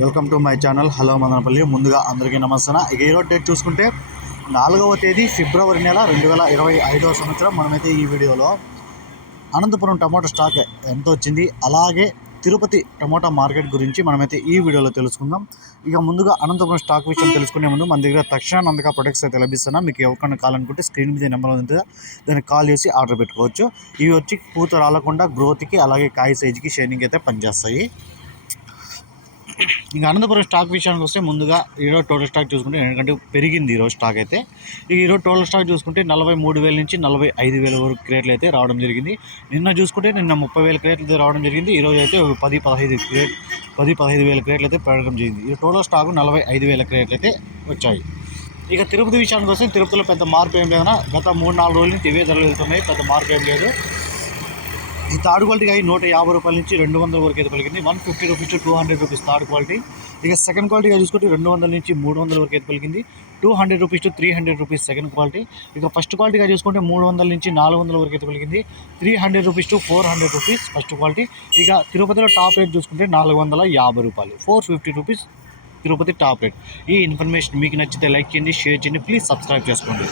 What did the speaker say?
Welcome to my channel. Hello Madanapalle. ముందుగా అందరికీ నమస్తే ఇక ఈరోజు డేట్ చూసుకుంటే నాలుగవ తేదీ ఫిబ్రవరి నెల రెండు వేల ఇరవై ఐదవ సంవత్సరం. మనమైతే ఈ వీడియోలో అనంతపురం టమాటో స్టాక్ ఎంత వచ్చింది అలాగే తిరుపతి టమాటా మార్కెట్ గురించి మనమైతే ఈ వీడియోలో తెలుసుకుందాం. ఇక ముందుగా అనంతపురం స్టాక్ విషయం తెలుసుకునే ముందు మన దగ్గర తక్షణ నందక ప్రొడక్ట్స్ అయితే లభిస్తున్నా. మీకు ఎవరికైనా కావాలనుకుంటే స్క్రీన్ మీద నెంబర్ ఉంది దాన్ని కాల్ చేసి ఆర్డర్ పెట్టుకోవచ్చు. ఇవి వచ్చి పూత రాలకుండా గ్రోత్కి అలాగే కాయ సైజుకి షైనింగ్ అయితే పనిచేస్తాయి. ఇంకా అనంతపురం స్టాక్ విషయానికి వస్తే ముందుగా ఈరోజు టోటల్ స్టాక్ చూసుకుంటే ఎందుకంటే పెరిగింది ఈరోజు స్టాక్ అయితే. ఇక ఈరోజు టోటల్ స్టాక్ చూసుకుంటే నలభై మూడు వేల నుంచి నలభై ఐదు వేల వరకు క్రేట్లు అయితే రావడం జరిగింది. నిన్న చూసుకుంటే నిన్న ముప్పై వేల క్రేట్లు అయితే రావడం జరిగింది. ఈరోజు అయితే ఒక పది పదహైదు క్రేట్ పది పదహైదు వేల క్రేట్లు అయితే పెరగడం జరిగింది. ఈ టోటల్ స్టాక్ నలభై ఐదు వేల క్రేట్లు అయితే వచ్చాయి. ఇక తిరుపతి విషయానికి వస్తే తిరుపతిలో పెద్ద మార్పు ఏం లేదన్నా గత మూడు నాలుగు రోజుల నుంచి ఇవే ధరలు వెళ్తున్నాయి. పెద్ద మార్పు ఏం లేదు. ఈ థర్డ్ క్వాలిటీకి అవి నూట యాభై రూపాయల నుంచి రెండు వందల వరకు అయితే పలికింది. One fifty rupees to two hundred rupees third quality. ఇక సెకండ్ క్వాలిటీగా చూసుకుంటే రెండు వందల నుంచి మూడు వందల వరకు అయితే పలికింది. Two hundred rupees to three hundred rupees second quality. ఇక ఫస్ట్ క్వాలిటీగా చూసుకుంటే మూడు వందల నుంచి నాలుగు వందల వరకు అయితే పలికింది. Three hundred rupees to four hundred rupees first quality. ఇక తిరుపతిలో టాప్ రేట్ చూసుకుంటే నాలుగు వందల యాభై రూపాయలు. Four fifty rupees Tirupati top rate. ఈ ఇన్ఫర్మేషన్ మీకు నచ్చితే లైక్ చేయండి షేర్ చేయండి ప్లీజ్ సబ్స్క్రైబ్ చేసుకోండి.